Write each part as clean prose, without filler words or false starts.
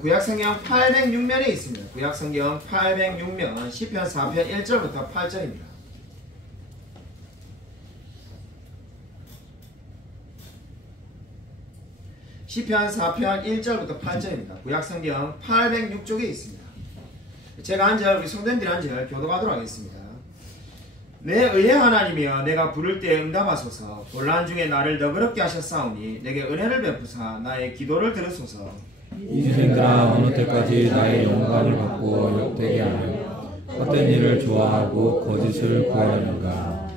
구약성경 806면에 있습니다. 구약성경 806면 시편 4편 1절부터 8절입니다. 시편 4편 1절부터 8절입니다. 구약성경 806쪽에 있습니다. 제가 한 절, 우리 성도님들이 한 절 교독하도록 하겠습니다. 내 의의 하나님이여 내가 부를 때 응답하소서. 곤란 중에 나를 너그럽게 하셨사오니 내게 은혜를 베푸사 나의 기도를 들으소서. 인생들아 어느 때까지 나의 영광을 받고 욕되게 하며 헛된 일을 좋아하고 거짓을 구하려는가.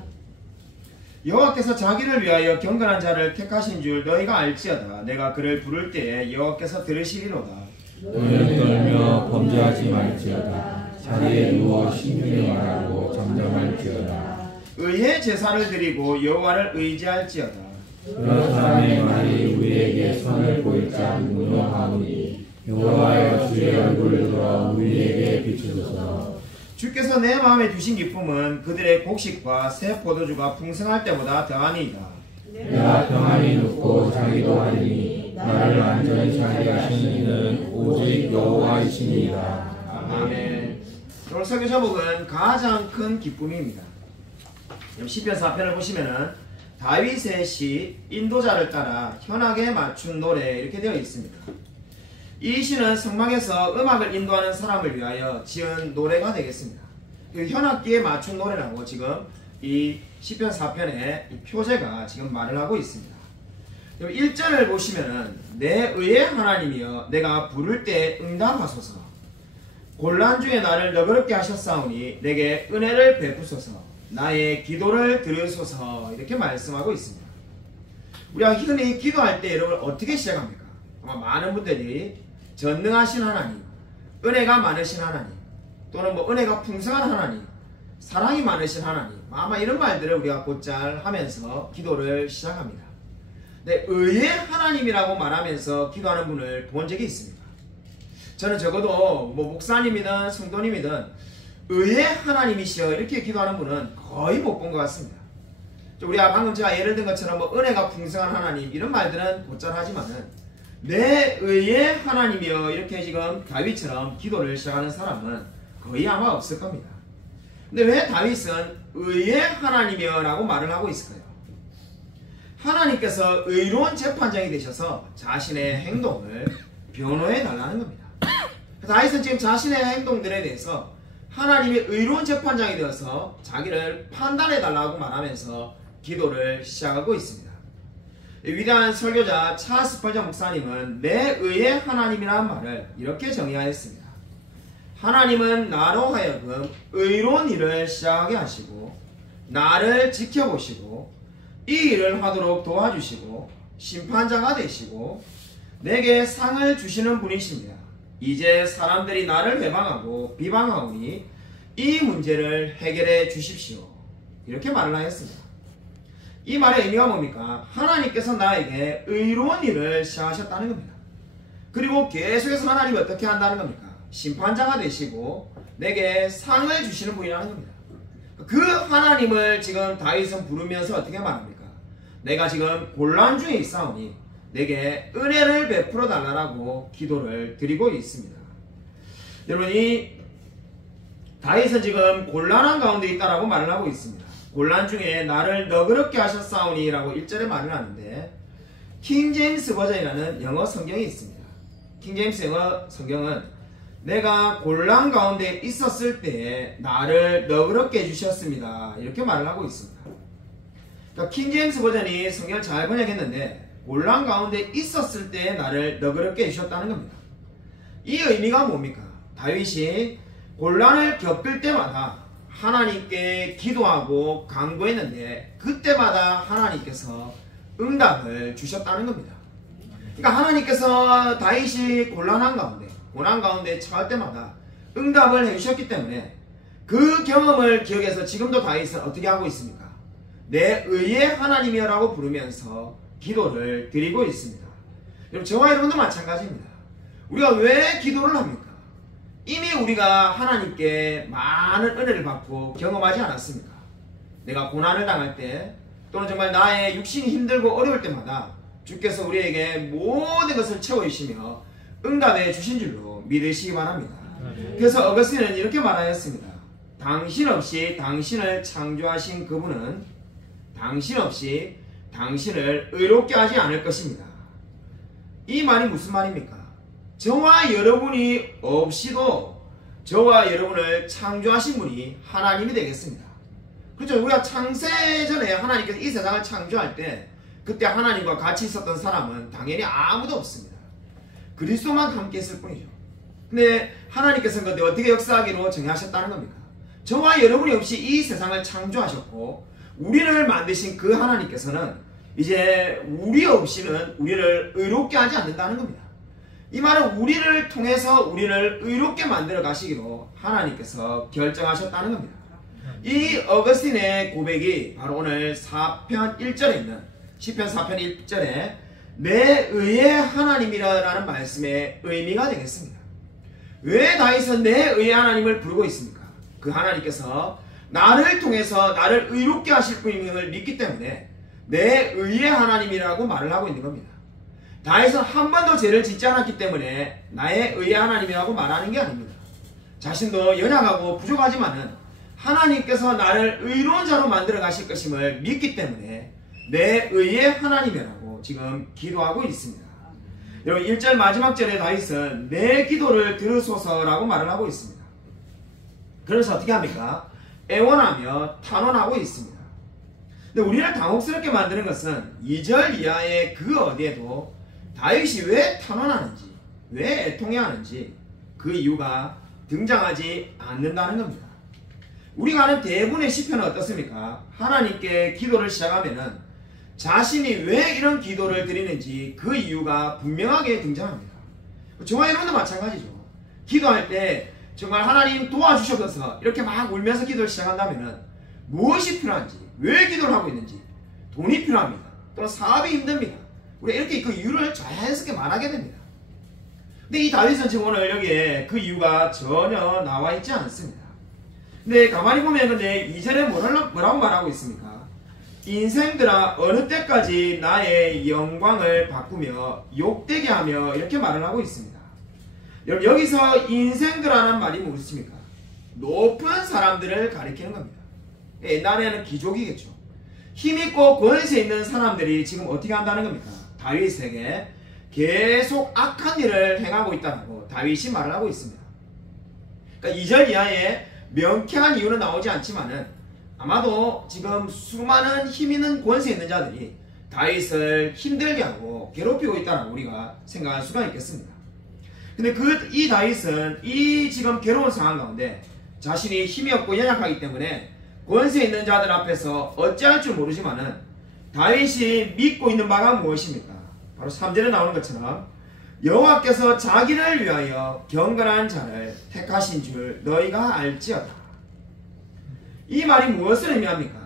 여호와께서 자기를 위하여 경건한 자를 택하신 줄 너희가 알지어다. 내가 그를 부를 때에 여호와께서 들으시리로다. 너희는 떨며 범죄하지 말지어다. 자리에 누워 신중히 말하고 잠잠할지어다. 의의 제사를 드리고 여호와를 의지할지어다. 그런 사람의 말이 우리에게 선을 보일 자 무능하오니 여호와여 주의 얼굴을 들어 우리에게 비추소서. 주께서 내 마음에 두신 기쁨은 그들의 곡식과 새 포도주가 풍성할 때보다 더하니이다. 내가 평안히 눕고 자기도 하리니 나를 안전히 자게 하시는 이는 오직 여호와이시니이다. 아멘. 오늘 설교 제목은 가장 큰 기쁨입니다. 시편 4편을 보시면은 다윗의 시 인도자를 따라 현악에 맞춘 노래 이렇게 되어 있습니다. 이 시는 성막에서 음악을 인도하는 사람을 위하여 지은 노래가 되겠습니다. 현악기에 맞춘 노래라고 지금 이 시편 4편의 이 표제가 지금 말을 하고 있습니다. 1절을 보시면은 내 의의 하나님이여 내가 부를 때 응답하소서. 곤란 중에 나를 너그럽게 하셨사오니 내게 은혜를 베푸소서. 나의 기도를 들으소서. 이렇게 말씀하고 있습니다. 우리가 흔히 기도할 때 여러분 어떻게 시작합니까? 아마 많은 분들이 전능하신 하나님, 은혜가 많으신 하나님, 또는 뭐 은혜가 풍성한 하나님, 사랑이 많으신 하나님, 아마 이런 말들을 우리가 곧잘 하면서 기도를 시작합니다. 네, 의의 하나님이라고 말하면서 기도하는 분을 본 적이 있습니다. 저는 적어도 뭐 목사님이든 성도님이든 의의 하나님이시여 이렇게 기도하는 분은 거의 못 본 것 같습니다. 우리가 방금 제가 예를 든 것처럼 뭐 은혜가 풍성한 하나님 이런 말들은 곧잘 하지만은 내 의의 하나님이여 이렇게 지금 다윗처럼 기도를 시작하는 사람은 거의 아마 없을 겁니다. 근데 왜 다윗은 의의 하나님이여 라고 말을 하고 있을까요? 하나님께서 의로운 재판장이 되셔서 자신의 행동을 변호해 달라는 겁니다. 다윗은 지금 자신의 행동들에 대해서 하나님이 의로운 재판장이 되어서 자기를 판단해 달라고 말하면서 기도를 시작하고 있습니다. 위대한 설교자 찰스 스펄전 목사님은 내 의의 하나님이라는 말을 이렇게 정의하였습니다. 하나님은 나로 하여금 의로운 일을 시작하게 하시고 나를 지켜보시고 이 일을 하도록 도와주시고 심판자가 되시고 내게 상을 주시는 분이십니다. 이제 사람들이 나를 회방하고 비방하오니 이 문제를 해결해 주십시오. 이렇게 말을 하였습니다. 이 말의 의미가 뭡니까? 하나님께서 나에게 의로운 일을 시작하셨다는 겁니다. 그리고 계속해서 하나님이 어떻게 한다는 겁니까? 심판자가 되시고 내게 상을 주시는 분이라는 겁니다. 그 하나님을 지금 다윗은 부르면서 어떻게 말합니까? 내가 지금 곤란 중에 있사오니 내게 은혜를 베풀어 달라고 기도를 드리고 있습니다. 여러분, 이 다윗은 지금 곤란한 가운데 있다라고 말을 하고 있습니다. 곤란 중에 나를 너그럽게 하셨사오니 라고 1절에 말을 하는데 킹제임스 버전이라는 영어 성경이 있습니다. 킹제임스 영어 성경은 내가 곤란 가운데 있었을 때에 나를 너그럽게 해주셨습니다 이렇게 말을 하고 있습니다. 그러니까 킹제임스 버전이 성경을 잘 번역했는데 곤란 가운데 있었을 때에 나를 너그럽게 해주셨다는 겁니다. 이 의미가 뭡니까? 다윗이 곤란을 겪을 때마다 하나님께 기도하고 간구했는데 그때마다 하나님께서 응답을 주셨다는 겁니다. 그러니까 하나님께서 다윗이 곤란한 가운데 고난 가운데 처할 때마다 응답을 해주셨기 때문에 그 경험을 기억해서 지금도 다윗은 어떻게 하고 있습니까? 내 의의 하나님이여라고 부르면서 기도를 드리고 있습니다. 여러분, 저와 여러분도 마찬가지입니다. 우리가 왜 기도를 합니까? 이미 우리가 하나님께 많은 은혜를 받고 경험하지 않았습니까? 내가 고난을 당할 때 또는 정말 나의 육신이 힘들고 어려울 때마다 주께서 우리에게 모든 것을 채워주시며 응답해 주신 줄로 믿으시기 바랍니다. 그래서 어거스틴은 이렇게 말하였습니다. 당신 없이 당신을 창조하신 그분은 당신 없이 당신을 의롭게 하지 않을 것입니다. 이 말이 무슨 말입니까? 저와 여러분이 없이도 저와 여러분을 창조하신 분이 하나님이 되겠습니다. 그렇죠? 우리가 창세전에 하나님께서 이 세상을 창조할 때 그때 하나님과 같이 있었던 사람은 당연히 아무도 없습니다. 그리스도만 함께 있을 뿐이죠. 근데 하나님께서는 그때 어떻게 역사하기로 정하셨다는 겁니까? 저와 여러분이 없이 이 세상을 창조하셨고 우리를 만드신 그 하나님께서는 이제 우리 없이는 우리를 의롭게 하지 않는다는 겁니다. 이 말은 우리를 통해서 우리를 의롭게 만들어 가시기로 하나님께서 결정하셨다는 겁니다. 이 어거스틴의 고백이 바로 오늘 4편 1절에 있는 시편 4편 1절에 내 의의 하나님이라는 말씀의 의미가 되겠습니다. 왜 다윗은 내 의의 하나님을 부르고 있습니까? 그 하나님께서 나를 통해서 나를 의롭게 하실 분임을 믿기 때문에 내 의의 하나님이라고 말을 하고 있는 겁니다. 다윗은 한 번도 죄를 짓지 않았기 때문에 나의 의의 하나님이라고 말하는 게 아닙니다. 자신도 연약하고 부족하지만은 하나님께서 나를 의로운 자로 만들어 가실 것임을 믿기 때문에 내 의의 하나님이라고 지금 기도하고 있습니다. 여러분 1절 마지막 절에 다윗은 내 기도를 들으소서라고 말을 하고 있습니다. 그래서 어떻게 합니까? 애원하며 탄원하고 있습니다. 근데 우리를 당혹스럽게 만드는 것은 2절 이하의 그 어디에도 다윗이 왜 탄원하는지, 왜 애통해하는지 그 이유가 등장하지 않는다는 겁니다. 우리가 아는 대부분의 시편은 어떻습니까? 하나님께 기도를 시작하면은 자신이 왜 이런 기도를 드리는지 그 이유가 분명하게 등장합니다. 저와 여러분도 마찬가지죠. 기도할 때 정말 하나님 도와주셔서 이렇게 막 울면서 기도를 시작한다면은 무엇이 필요한지, 왜 기도를 하고 있는지, 돈이 필요합니다. 또는 사업이 힘듭니다. 우리가 이렇게 그 이유를 자연스럽게 말하게 됩니다. 근데 이 다윗은 지금 오늘 여기에 그 이유가 전혀 나와 있지 않습니다. 근데 가만히 보면 근데 2절에 뭐라고 말하고 있습니까? 인생들아 어느 때까지 나의 영광을 바꾸며 욕되게 하며 이렇게 말을 하고 있습니다. 여러분 여기서 인생들아라는 말이 무엇입니까? 높은 사람들을 가리키는 겁니다. 옛날에는 귀족이겠죠. 힘있고 권세 있는 사람들이 지금 어떻게 한다는 겁니까? 다윗에게 계속 악한 일을 행하고 있다고 다윗이 말을 하고 있습니다. 그러니까 2절 이하에 명쾌한 이유는 나오지 않지만은 아마도 지금 수많은 힘있는 권세 있는 자들이 다윗을 힘들게 하고 괴롭히고 있다고 우리가 생각할 수가 있겠습니다. 근데 이 다윗은 이 지금 괴로운 상황 가운데 자신이 힘이 없고 연약하기 때문에 권세 있는 자들 앞에서 어찌할 줄 모르지만은 다윗이 믿고 있는 바가 무엇입니까? 바로 3절에 나오는 것처럼 여호와께서 자기를 위하여 경건한 자를 택하신 줄 너희가 알지어다. 이 말이 무엇을 의미합니까?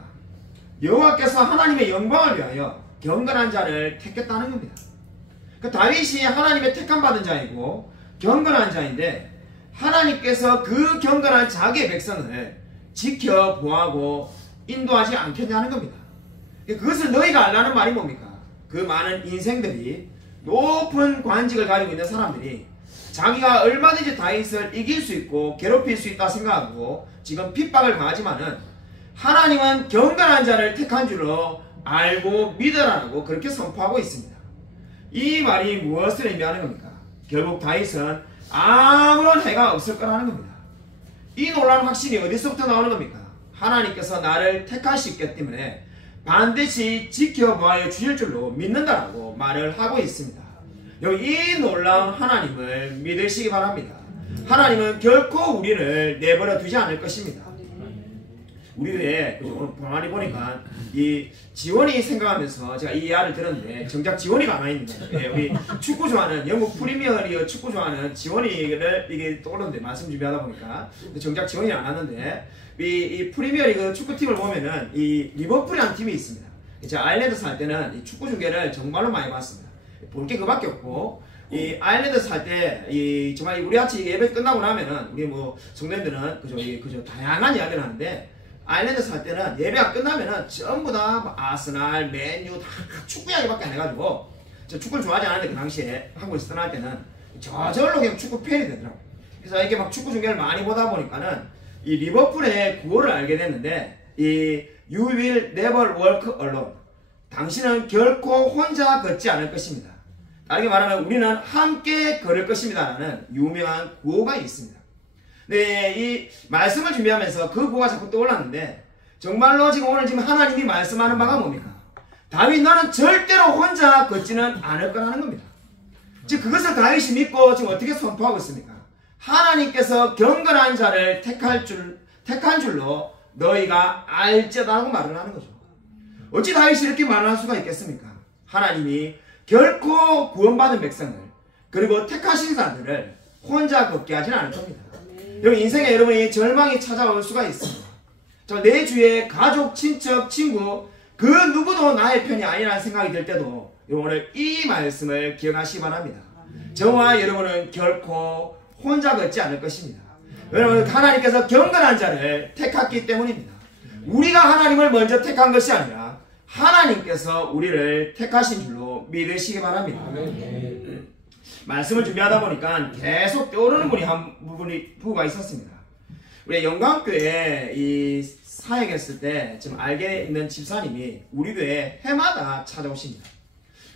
여호와께서 하나님의 영광을 위하여 경건한 자를 택했다는 겁니다. 그러니까 다윗이 하나님의 택함 받은 자이고 경건한 자인데 하나님께서 그 경건한 자기의 백성을 지켜 보호하고 인도하지 않겠냐는 겁니다. 그것을 너희가 알라는 말이 뭡니까? 그 많은 인생들이 높은 관직을 가지고 있는 사람들이 자기가 얼마든지 다윗을 이길 수 있고 괴롭힐 수 있다 생각하고 지금 핍박을 가하지만은 하나님은 경건한 자를 택한 줄로 알고 믿으라고 그렇게 선포하고 있습니다. 이 말이 무엇을 의미하는 겁니까? 결국 다윗은 아무런 해가 없을 거라는 겁니다. 이 놀라운 확신이 어디서부터 나오는 겁니까? 하나님께서 나를 택하시기 때문에 반드시 지켜보아 주실 줄로 믿는다라고 말을 하고 있습니다. 이 놀라운 하나님을 믿으시기 바랍니다. 하나님은 결코 우리를 내버려 두지 않을 것입니다. 우리 외에 오늘 가만히 보니까 이 지원이 생각하면서 제가 이 이야기를 들었는데 정작 지원이 가만히 있는 거예요. 우리 축구 좋아하는 영국 프리미어리그 축구 좋아하는 지원이를 이게 떠오르는데 말씀 준비하다 보니까 정작 지원이 안 왔는데 이 프리미어리그 축구팀을 보면은 이 리버풀이라는 팀이 있습니다. 제가 아일랜드 살 때는 이 축구 중계를 정말로 많이 봤습니다. 볼 게 그밖에 없고 이 아일랜드 살 때 이 정말 우리 같이 예배 끝나고 나면은 우리 뭐 성도님들은 그저 다양한 이야기를 하는데 아일랜드 살 때는 예배가 끝나면은 전부 다 아스날, 맨유 다 축구 이야기밖에 안 해가지고 저 축구를 좋아하지 않았는데 그 당시에 한국에서 떠날 때는 저절로 그냥 축구 팬이 되더라고요. 그래서 이게 막 축구 중계를 많이 보다 보니까는 이 리버풀의 구호를 알게 됐는데, 이 You will never walk alone. 당신은 결코 혼자 걷지 않을 것입니다. 다르게 말하면 우리는 함께 걸을 것입니다 라는 유명한 구호가 있습니다. 네, 이 말씀을 준비하면서 그 구호가 자꾸 떠올랐는데, 정말로 지금 오늘 하나님이 말씀하는 바가 뭡니까? 다윗 너는 절대로 혼자 걷지는 않을 거라는 겁니다. 즉 그것을 다윗이 믿고 지금 어떻게 선포하고 있습니까? 하나님께서 경건한 자를 택한 줄로 너희가 알지다라고 말을 하는 거죠. 어찌 다윗이 이렇게 말할 수가 있겠습니까? 하나님이 결코 구원받은 백성을, 그리고 택하신 자들을 혼자 걷게 하지는 않을 겁니다. 여러분, 인생에 여러분이 절망이 찾아올 수가 있습니다. 내 주위에 가족, 친척, 친구 그 누구도 나의 편이 아니라는 생각이 들 때도 오늘 이 말씀을 기억하시기 바랍니다. 저와 여러분은 결코 혼자 걷지 않을 것입니다. 여러분, 하나님께서 경건한 자를 택했기 때문입니다. 우리가 하나님을 먼저 택한 것이 아니라 하나님께서 우리를 택하신 줄로 믿으시기 바랍니다. 말씀을 준비하다 보니까 계속 떠오르는 분이 한 부부가 있었습니다. 우리 영광교회 이 사역했을 때 지금 알게 있는 집사님이 우리 교회에 해마다 찾아오십니다.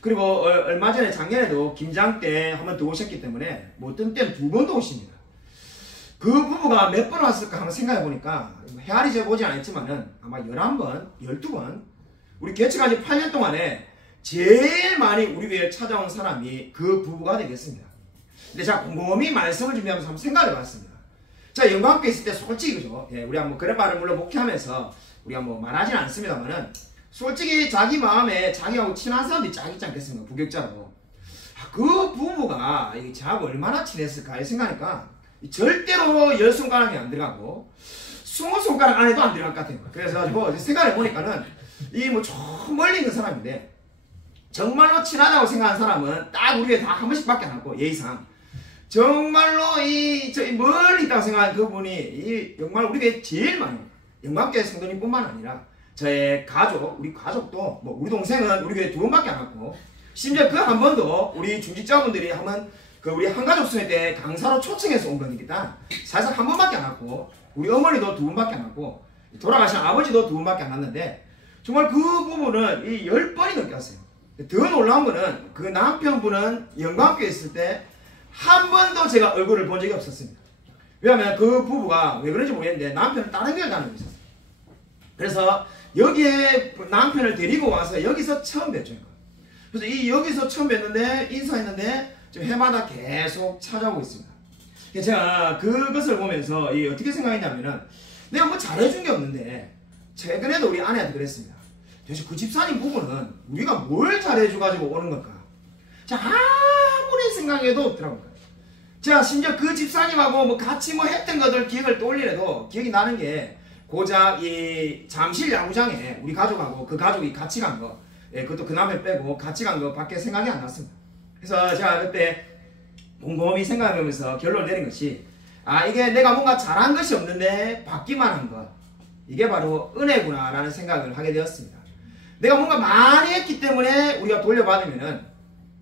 그리고 얼마 전에 작년에도 김장 때 한 번 더 오셨기 때문에 어떤 때는 2번도 오십니다. 그 부부가 몇 번 왔을까 한번 생각해 보니까 헤아리 재보지 않았지만은 아마 11번, 12번 우리 개척한 8년 동안에 제일 많이 우리 교회에 찾아온 사람이 그 부부가 되겠습니다. 근데 제가 곰곰이 말씀을 준비하면서 한번 생각해 봤습니다. 자, 영광교회 있을 때 솔직히 그죠? 예, 우리가 뭐 그런 말을 물론 목회하면서 우리가 뭐 말하진 않습니다만은 솔직히 자기 마음에 자기하고 친한 사람들이 짝 있지 않겠습니까? 부격자로. 그 부부가 저하고 얼마나 친했을까 이 생각하니까 절대로 10손가락이 안 들어가고 20손가락 안에도 안 들어갈 것 같아요. 그래서 생각해 보니까는 이 뭐 저 멀리 있는 사람인데 정말로 친하다고 생각하는 사람은 딱 우리 교회 다 한 번씩밖에 안 왔고 예의상 정말로 저 멀리 있다고 생각하는 그분이 정말 우리 교회 제일 많아요. 영광교회 성도님뿐만 아니라 저의 가족, 우리 가족도 뭐 우리 동생은 우리 교회 2번밖에 안 왔고 심지어 그 한 번도 우리 중직자분들이 한번 우리 한가족 수회 때 강사로 초청해서 온 거니까 사실상 한 번밖에 안 왔고 우리 어머니도 2번밖에 안 왔고 돌아가신 아버지도 2번밖에 안 왔는데 정말 그 부분은 10번이 넘게 왔어요. 더 놀라운 거는 그 남편분은 영광교회 있을 때 한 번도 제가 얼굴을 본 적이 없었습니다. 왜냐하면 그 부부가 왜 그런지 모르겠는데 남편은 다른 교회를 다니고 있었어요. 그래서 여기에 남편을 데리고 와서 여기서 처음 뵀죠. 그래서 여기서 처음 뵀는데 인사했는데 지금 해마다 계속 찾아오고 있습니다. 제가 그것을 보면서 어떻게 생각했냐면은 내가 뭐 잘해준 게 없는데 최근에도 우리 아내한테 그랬습니다. 도대체 그 집사님 부부는 우리가 뭘 잘해줘가지고 오는 걸까? 자, 아무리 생각해도 없더라고요. 제가 심지어 그 집사님하고 뭐 같이 뭐 했던 것들 기억을 떠올리래도 기억이 나는 게 고작 이 잠실 야구장에 우리 가족하고 그 가족이 같이 간 거, 예, 그것도 그 남편 빼고 같이 간 거 밖에 생각이 안 났습니다. 그래서 제가 그때 곰곰이 생각하면서 결론 내린 것이 이게 내가 뭔가 잘한 것이 없는데 받기만 한 것, 이게 바로 은혜구나 라는 생각을 하게 되었습니다. 내가 뭔가 많이 했기 때문에 우리가 돌려받으면은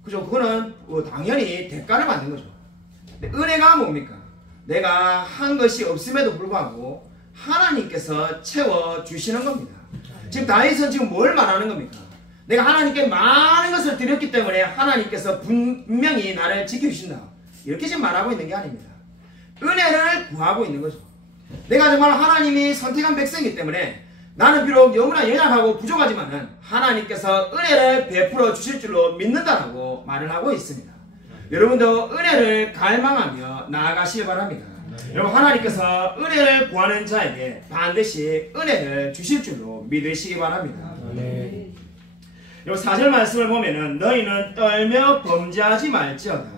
그죠? 그거는 당연히 대가를 받는 거죠. 근데 은혜가 뭡니까? 내가 한 것이 없음에도 불구하고 하나님께서 채워주시는 겁니다. 지금 다윗은 지금 뭘 말하는 겁니까? 내가 하나님께 많은 것을 드렸기 때문에 하나님께서 분명히 나를 지켜주신다. 이렇게 지금 말하고 있는 게 아닙니다. 은혜를 구하고 있는 거죠. 내가 정말 하나님이 선택한 백성이기 때문에 나는 비록 너무나 연약하고 부족하지만은 하나님께서 은혜를 베풀어 주실 줄로 믿는다라고 말을 하고 있습니다. 여러분도 은혜를 갈망하며 나아가시기 바랍니다. 여러분, 하나님께서 은혜를 구하는 자에게 반드시 은혜를 주실 줄로 믿으시기 바랍니다. 여러분, 4절 말씀을 보면은 너희는 떨며 범죄하지 말지어다.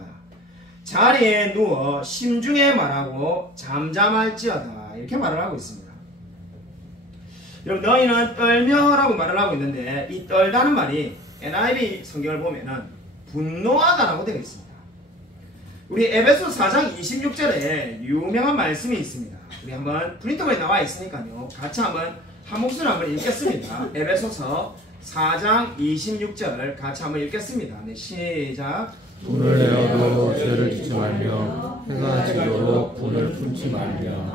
자리에 누워 심중에 말하고 잠잠할지어다. 이렇게 말을 하고 있습니다. 여러분, 너희는 떨며라고 말을 하고 있는데 이 떨다는 말이 NIV 성경을 보면은 분노하다라고 되어 있습니다. 우리 에베소 4장 26절에 유명한 말씀이 있습니다. 우리 한번 프린터본에 나와 있으니까요. 같이 한번 한 목소리 한번 읽겠습니다. 에베소서 4장 26절 같이 한번 읽겠습니다. 네, 시작. 분을 내어도 죄를 짓지 말며 해가 지도록 분을 품지 말며.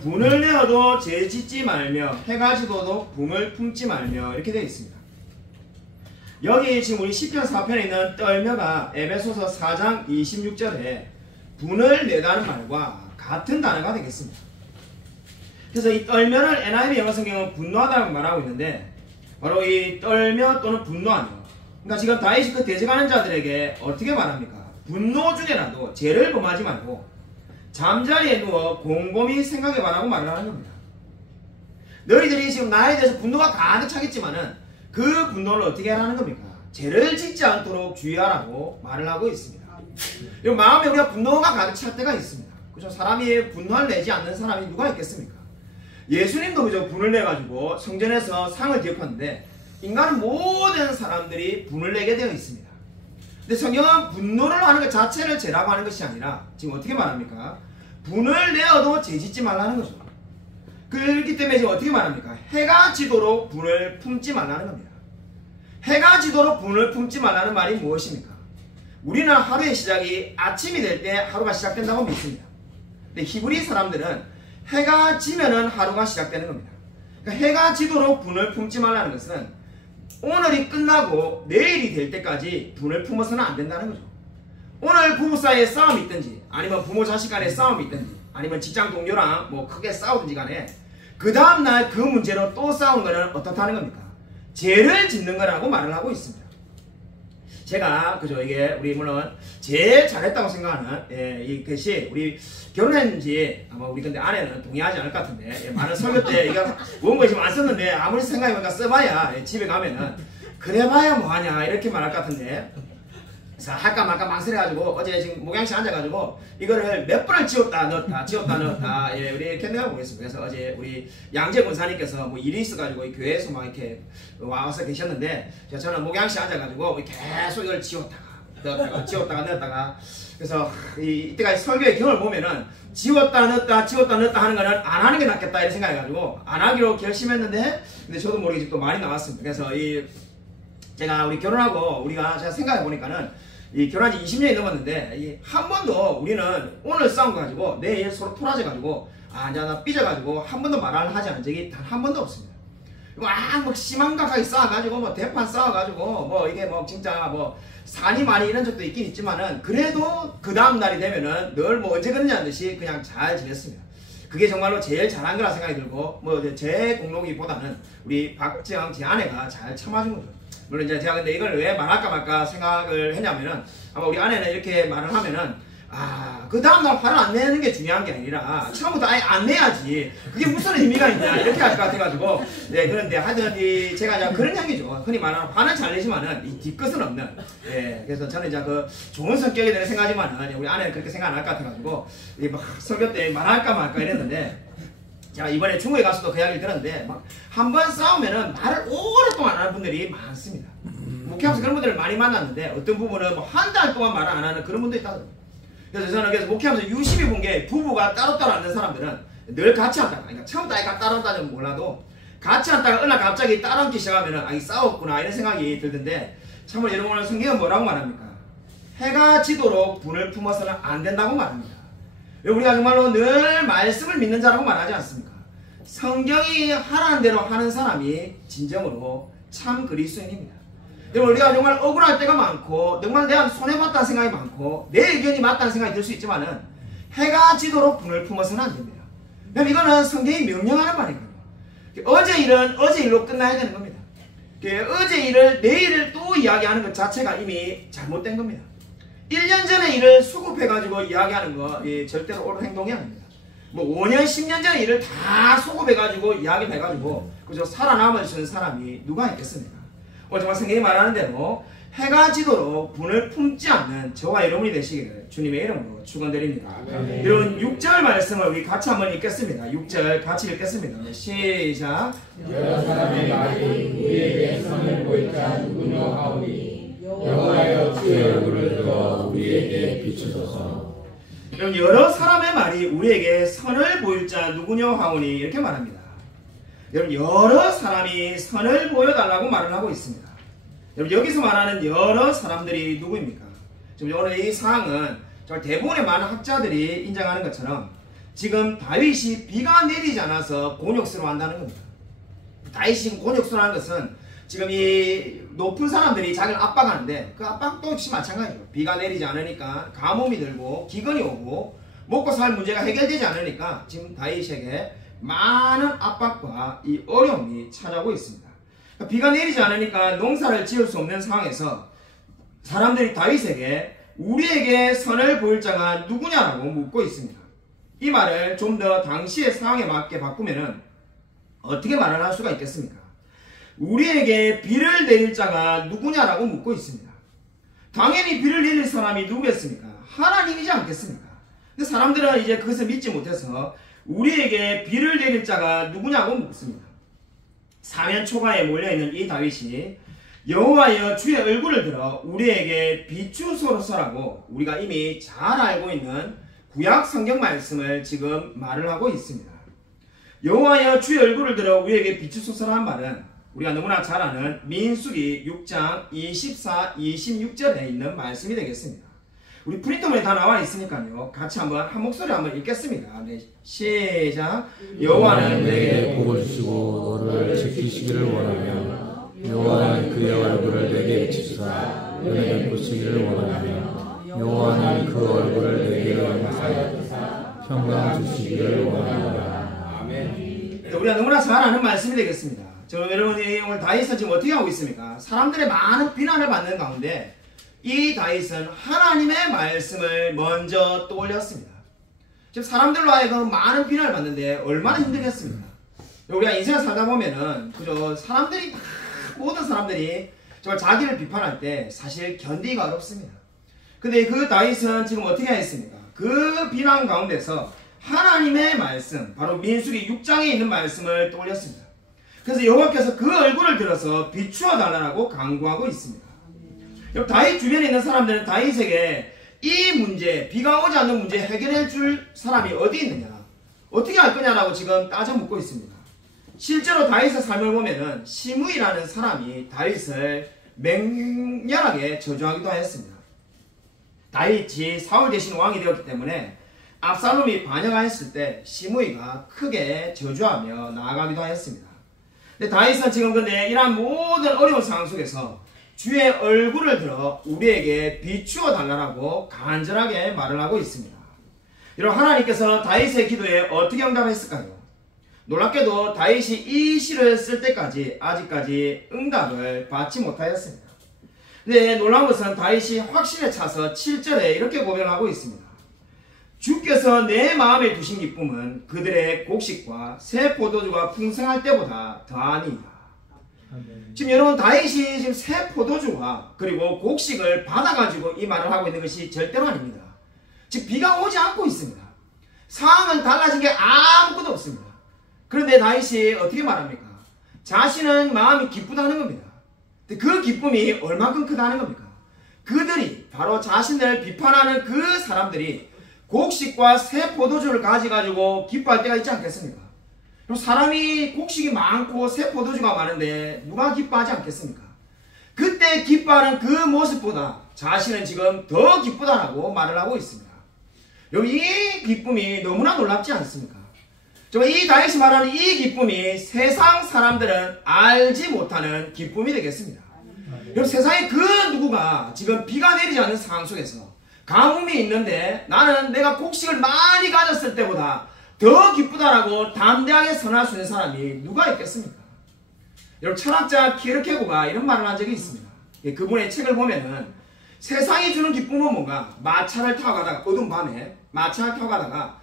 분을 내어도 죄 짓지 말며 해가 지도록 분을 품지 말며 이렇게 되어 있습니다. 여기 지금 우리 시편 4편에 있는 떨며가 에베소서 4장 26절에 분을 내다는 말과 같은 단어가 되겠습니다. 그래서 이 떨며를 NIV 영어 성경은 분노하다고 말하고 있는데 바로 이 떨며 또는 분노하며, 그러니까 지금 다윗이 그 대적하는 자들에게 어떻게 말합니까? 분노 중에라도 죄를 범하지 말고 잠자리에 누워 곰곰이 생각해봐라고 말을 하는 겁니다. 너희들이 지금 나에 대해서 분노가 가득 차겠지만은 그 분노를 어떻게 하라는 겁니까? 죄를 짓지 않도록 주의하라고 말을 하고 있습니다. 마음에 우리가 분노가 가득 찰 때가 있습니다. 그죠? 사람이 분노를 내지 않는 사람이 누가 있겠습니까? 예수님도 그저 분을 내가지고 성전에서 상을 뒤엎었는데 인간 모든 사람들이 분을 내게 되어 있습니다. 근데 성경은 분노를 하는 것 자체를 죄라고 하는 것이 아니라 지금 어떻게 말합니까? 분을 내어도 죄 짓지 말라는 거죠. 그렇기 때문에 지금 어떻게 말합니까? 해가 지도록 분을 품지 말라는 겁니다. 해가 지도록 분을 품지 말라는 말이 무엇입니까? 우리는 하루의 시작이 아침이 될 때 하루가 시작된다고 믿습니다. 근데 히브리 사람들은 해가 지면은 하루가 시작되는 겁니다. 그러니까 해가 지도록 분을 품지 말라는 것은 오늘이 끝나고 내일이 될 때까지 분을 품어서는 안 된다는 거죠. 오늘 부부 사이에 싸움이 있든지 아니면 부모 자식 간에 싸움이 있든지 아니면 직장 동료랑 뭐 크게 싸우든지 간에 그 다음날 그 문제로 또 싸우는 것은 어떻다는 겁니까? 죄를 짓는 거라고 말을 하고 있습니다. 제가 그죠, 이게 우리 물론 제일 잘했다고 생각하는 이것이 우리 결혼했는지 아마 우리 근데 아내는 동의하지 않을 것 같은데 많은 설교 때 이거 원고에 지금 안 썼는데 아무리 생각해보니까 써봐야 집에 가면은 그래봐야 뭐하냐 이렇게 말할 것 같은데, 그래서 할까 말까 망설여가지고 어제 지금 목양실 앉아가지고 이거를 몇 번을 지웠다 넣었다 우리 견뎌가 보겠습니다. 그래서 어제 우리 양재 권사님께서 뭐 일이 있어가지고 교회에서 막 이렇게 와서 계셨는데 저는 목양실 앉아가지고 계속 이걸 지웠다가 넣었다가 그래서 이때까지 설교의 경험을 보면은 지웠다 넣었다 하는 거는 안 하는 게 낫겠다 이런 생각해가지고 안 하기로 결심했는데, 근데 저도 모르게 지금 또 말이 나왔습니다. 그래서 제가 우리 결혼하고 제가 생각해 보니까는 이 결혼한 지 20년이 넘었는데 한 번도 우리는 오늘 싸운 거 가지고 내일 서로 토라져 가지고 나 삐져가지고 한 번도 말을 하지 않은 적이 단 한 번도 없습니다. 막 심한가까이 싸워가지고 뭐 대판 싸워가지고 뭐 이게 뭐 진짜 뭐 산이 많이 이런 적도 있긴 있지만은 그래도 그 다음 날이 되면은 늘 뭐 언제 그러냐는 듯이 그냥 잘 지냈습니다. 그게 정말로 제일 잘한 거라 생각이 들고 뭐 제 공로기보다는 우리 박지영 제 아내가 잘 참아준 거죠. 물론 이제 제가 근데 이걸 왜 말할까 말까 생각을 했냐면은 아마 우리 아내는 이렇게 말을 하면은 그 다음날 화를 안 내는 게 중요한 게 아니라 처음부터 아예 안 내야지 그게 무슨 의미가 있냐 이렇게 할 것 같아가지고 그런데 하여튼 제가 그런 얘기죠. 흔히 말하는 화는 잘 내지만은 이 뒤끝은 없는 그래서 저는 이제 그 좋은 성격이 되는 생각이지만은 우리 아내는 그렇게 생각 안 할 것 같아가지고 막 설교 때 말할까 말까 이랬는데 제가 이번에 중국에 가서도 그 이야기를 들었는데 막 한 번 싸우면은 말을 오랫동안 안 하는 분들이 많습니다. 목회하면서 그런 분들을 많이 만났는데 어떤 부분은 뭐 한 달 동안 말을 안 하는 그런 분도 있다고. 그래서 저는 목회하면서 유심히 본 게 부부가 따로따로 앉는 사람들은 늘 같이 앉다가, 그러니까 처음부터 아예 따로 앉다는 몰라도 같이 앉다가 어느 날 갑자기 따로 앉기 시작하면은 싸웠구나 이런 생각이 들던데, 참으로 여러분 성경은 뭐라고 말합니까? 해가 지도록 분을 품어서는 안 된다고 말합니다. 우리가 정말로 늘 말씀을 믿는 자라고 말하지 않습니까? 성경이 하라는 대로 하는 사람이 진정으로 참 그리스도인입니다. 여러분, 우리가 정말 억울할 때가 많고 정말 내가 손해봤다는 생각이 많고 내 의견이 맞다는 생각이 들 수 있지만은 해가 지도록 분을 품어서는 안 됩니다. 그럼 이거는 성경이 명령하는 말이거든요. 어제 일은 어제 일로 끝나야 되는 겁니다. 어제 일을 내일을 또 이야기하는 것 자체가 이미 잘못된 겁니다. 1년 전의 일을 수급해가지고 이야기하는 거 절대로 옳은 행동이 아닙니다. 뭐 5년, 10년 전의 일을 다 수급해가지고 이야기를 해가지고 그저 살아남으시는 사람이 누가 있겠습니까? 오늘 정말 성경이 말하는 대로 해가 지도록 분을 품지 않는 저와 여러분이 되시기를 주님의 이름으로 축원드립니다. 여러분 6절 말씀을 우리 같이 한번 읽겠습니다. 6절 같이 읽겠습니다. 시작. 여러 사람의 말이 우리에게 선을 보일 자 누구뇨 하오니 여호와여 주의 얼굴을 들어 우리에게 비추소서. 여러분 여러 사람의 말이 우리에게 선을 보일 자 누구뇨 하오니 이렇게 말합니다. 여러분 여러 사람이 선을 보여달라고 말을 하고 있습니다. 여러분 여기서 말하는 여러 사람들이 누구입니까? 지금 오늘 이 사항은 정말 대부분의 많은 학자들이 인정하는 것처럼 지금 다윗이 비가 내리지 않아서 곤욕스러워한다는 겁니다. 다윗이 곤욕스러워하는 것은 지금 이 높은 사람들이 자기를 압박하는데 그 압박도 역시 마찬가지죠. 비가 내리지 않으니까 가뭄이 들고 기근이 오고 먹고 살 문제가 해결되지 않으니까 지금 다윗에게 많은 압박과 이 어려움이 찾아오고 있습니다. 비가 내리지 않으니까 농사를 지을 수 없는 상황에서 사람들이 다윗에게 우리에게 선을 보일 자가 누구냐라고 묻고 있습니다. 이 말을 좀 더 당시의 상황에 맞게 바꾸면은 어떻게 말을 할 수가 있겠습니까? 우리에게 비를 내릴 자가 누구냐라고 묻고 있습니다. 당연히 비를 내릴 사람이 누구겠습니까? 하나님이지 않겠습니까? 근데 사람들은 이제 그것을 믿지 못해서 우리에게 비를 내릴 자가 누구냐고 묻습니다. 사면 초가에 몰려있는 이 다윗이 여호와여 주의 얼굴을 들어 우리에게 비추소서라고 우리가 이미 잘 알고 있는 구약 성경 말씀을 지금 말을 하고 있습니다. 여호와여 주의 얼굴을 들어 우리에게 비추소서라는 말은 우리가 너무나 잘 아는 민수기 6장 24, 26절에 있는 말씀이 되겠습니다. 우리 프린터문에 다 나와 있으니까요. 같이 한번 한 목소리 한번 읽겠습니다. 네, 시작. 여호와는 내게 복을 주시고 너를 지키시기를 원하며 여호와는 그의 얼굴을 내게 비추사 은혜 베푸시기를 원하며 여호와는 그 얼굴을 내게 영화하여 평강 주시기를 원하노라. 아멘. 우리가 너무나 잘 아는 말씀이 되겠습니다. 여러분이 오늘 다윗은 지금 어떻게 하고 있습니까? 사람들의 많은 비난을 받는 가운데 이 다윗은 하나님의 말씀을 먼저 떠올렸습니다. 지금 사람들로 하여금 많은 비난을 받는데 얼마나 힘들겠습니까? 우리가 인생을 살다 보면은 그저 사람들이 다 모든 사람들이 정말 자기를 비판할 때 사실 견디기가 어렵습니다. 근데 그 다윗은 지금 어떻게 했습니까? 그 비난 가운데서 하나님의 말씀, 바로 민수기 6장에 있는 말씀을 떠올렸습니다. 그래서 여호와께서 그 얼굴을 들어서 비추어 달라고 간구하고 있습니다. 다윗 주변에 있는 사람들은 다윗에게 이 문제, 비가 오지 않는 문제 해결해 줄 사람이 어디 있느냐, 어떻게 할 거냐라고 지금 따져 묻고 있습니다. 실제로 다윗의 삶을 보면은 시므이라는 사람이 다윗을 맹렬하게 저주하기도 하였습니다. 다윗이 사울 대신 왕이 되었기 때문에 압살롬이 반역하였을 때 시므이가 크게 저주하며 나아가기도 하였습니다. 근데 다윗은 지금 근데 이러한 모든 어려운 상황 속에서 주의 얼굴을 들어 우리에게 비추어 달라고 간절하게 말을 하고 있습니다. 여러분, 하나님께서 다윗의 기도에 어떻게 응답했을까요? 놀랍게도 다윗이 이 시를 쓸 때까지 아직까지 응답을 받지 못하였습니다. 근데 놀라운 것은 다윗이 확신에 차서 7절에 이렇게 고백하고 있습니다. 주께서 내 마음에 두신 기쁨은 그들의 곡식과 새 포도주가 풍성할 때보다 더하니이다. 지금 여러분, 다윗이 지금 새 포도주와 그리고 곡식을 받아가지고 이 말을 하고 있는 것이 절대로 아닙니다. 지금 비가 오지 않고 있습니다. 상황은 달라진 게 아무것도 없습니다. 그런데 다윗이 어떻게 말합니까? 자신은 마음이 기쁘다는 겁니다. 그 기쁨이 얼만큼 크다는 겁니까? 그들이 바로 자신을 비판하는 그 사람들이 곡식과 새 포도주를 가져가지고 기뻐할 때가 있지 않겠습니까? 사람이 곡식이 많고 새 포도주가 많은데 누가 기뻐하지 않겠습니까? 그때 기뻐하는 그 모습보다 자신은 지금 더 기쁘다라고 말을 하고 있습니다. 여러분, 이 기쁨이 너무나 놀랍지 않습니까? 정말 이 다윗이 말하는 이 기쁨이 세상 사람들은 알지 못하는 기쁨이 되겠습니다. 여러분, 세상에 그 누구가 지금 비가 내리지 않는 상황 속에서 가뭄이 있는데 나는 내가 곡식을 많이 가졌을 때보다 더 기쁘다라고 담대하게 선언할 수 있는 사람이 누가 있겠습니까? 여러분, 철학자 키르케고가 이런 말을 한 적이 있습니다. 그분의 책을 보면은 세상이 주는 기쁨은 뭔가, 마차를 타고 가다가 어두운 밤에 마차를 타고 가다가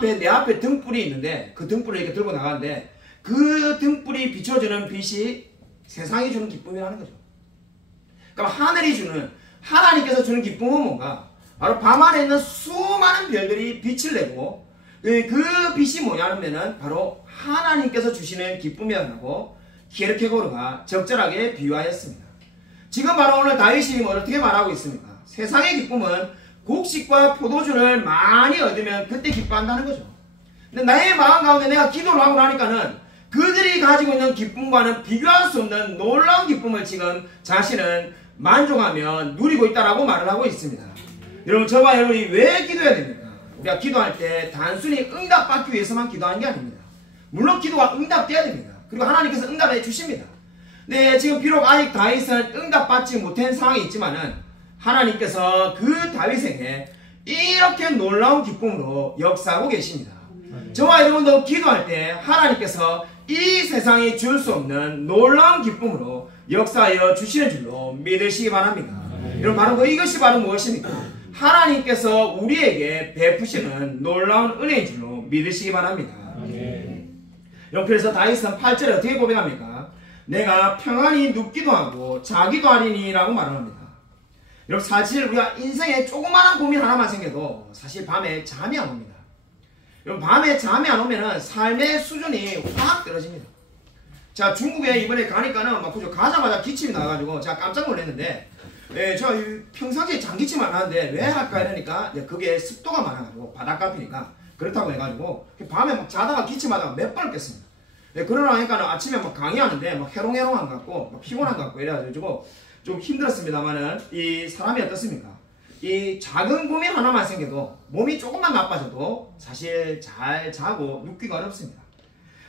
내 앞에 등불이 있는데 그 등불을 이렇게 들고 나가는데 그 등불이 비춰주는 빛이 세상이 주는 기쁨이라는 거죠. 그러니까 하나님께서 주는 기쁨은 뭔가, 바로 밤하늘에 있는 수많은 별들이 빛을 내고 그 빛이 뭐냐면은 바로 하나님께서 주시는 기쁨이라고 키르케고르가 적절하게 비유하였습니다. 지금 바로 오늘 다윗이 어떻게 말하고 있습니까? 세상의 기쁨은 곡식과 포도주를 많이 얻으면 그때 기뻐한다는 거죠. 근데 나의 마음 가운데 내가 기도를 하고 나니까는 그들이 가지고 있는 기쁨과는 비교할 수 없는 놀라운 기쁨을 지금 자신은 만족하면 누리고 있다라고 말을 하고 있습니다. 여러분, 저와 여러분이 왜 기도해야 됩니까? 우리가 기도할 때 단순히 응답받기 위해서만 기도하는 게 아닙니다. 물론 기도가 응답돼야 됩니다. 그리고 하나님께서 응답해 주십니다. 네, 지금 비록 아직 다윗은 응답받지 못한 상황이 있지만은 하나님께서 그 다윗에게 이렇게 놀라운 기쁨으로 역사하고 계십니다. 저와 여러분도 기도할 때 하나님께서 이 세상이 줄 수 없는 놀라운 기쁨으로 역사하여 주시는 줄로 믿으시기 바랍니다. 여러분, 바로 이것이 바로 무엇입니까? 하나님께서 우리에게 베푸시는 놀라운 은혜인 줄로 믿으시기 바랍니다. 여러분, 그래서 다윗은 8절에 어떻게 고백합니까? 내가 평안히 눕기도 하고 자기도 하리니 라고 말을 합니다. 여러분, 사실 우리가 인생에 조그마한 고민 하나만 생겨도 사실 밤에 잠이 안 옵니다. 여러분, 밤에 잠이 안 오면은 삶의 수준이 확 떨어집니다. 자, 중국에 이번에 가니까는 막 그저 가자마자 기침이 나가지고 제가 깜짝 놀랐는데, 제가 평상시에 장기침을 안 하는데 왜 할까 이러니까 그게 습도가 많아가지고 바닷가 앞이니까 그렇다고 해가지고 밤에 막 자다가 기침하다가 몇 번을 깼습니다. 그러나 하니까 아침에 막 강의하는데 막 해롱해롱한 것 같고 막 피곤한 것 같고 이래가지고 좀 힘들었습니다만은 이 사람이 어떻습니까? 이 작은 고민 하나만 생겨도 몸이 조금만 나빠져도 사실 잘 자고 눕기가 어렵습니다.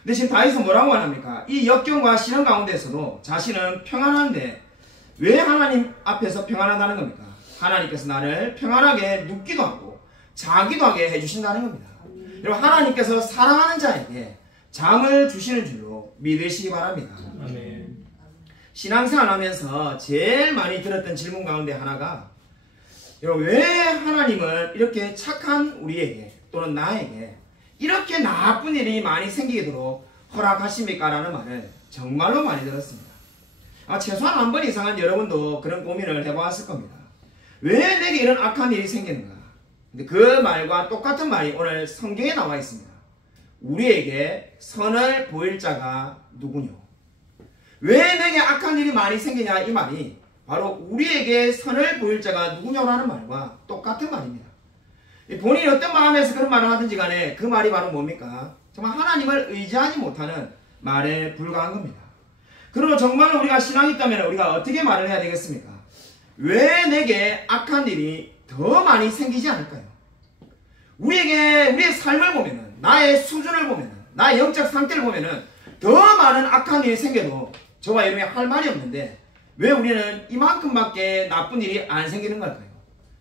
근데 지금 다윗은 뭐라고 합니까? 이 역경과 시련 가운데서도 자신은 평안한데 왜 하나님 앞에서 평안하다는 겁니까? 하나님께서 나를 평안하게 눕기도 하고 자기도 하게 해주신다는 겁니다. 여러분, 하나님께서 사랑하는 자에게 잠을 주시는 줄로 믿으시기 바랍니다. 아멘. 신앙생활 하면서 제일 많이 들었던 질문 가운데 하나가, 여러분, 왜 하나님은 이렇게 착한 우리에게 또는 나에게 이렇게 나쁜 일이 많이 생기도록 허락하십니까? 라는 말을 정말로 많이 들었습니다. 최소한 한 번 이상은 여러분도 그런 고민을 해보았을 겁니다. 왜 내게 이런 악한 일이 생기는가? 근데 그 말과 똑같은 말이 오늘 성경에 나와 있습니다. 우리에게 선을 보일 자가 누구뇨? 왜 내게 악한 일이 많이 생기냐? 이 말이 바로 우리에게 선을 보일 자가 누구냐라는 말과 똑같은 말입니다. 본인이 어떤 마음에서 그런 말을 하든지 간에 그 말이 바로 뭡니까? 정말 하나님을 의지하지 못하는 말에 불과한 겁니다. 그러면 정말 우리가 신앙이 있다면 우리가 어떻게 말을 해야 되겠습니까? 왜 내게 악한 일이 더 많이 생기지 않을까요? 우리의 삶을 보면은, 나의 수준을 보면은, 나의 영적 상태를 보면은 더 많은 악한 일이 생겨도 저와 여러분이 할 말이 없는데 왜 우리는 이만큼밖에 나쁜 일이 안 생기는 걸까요?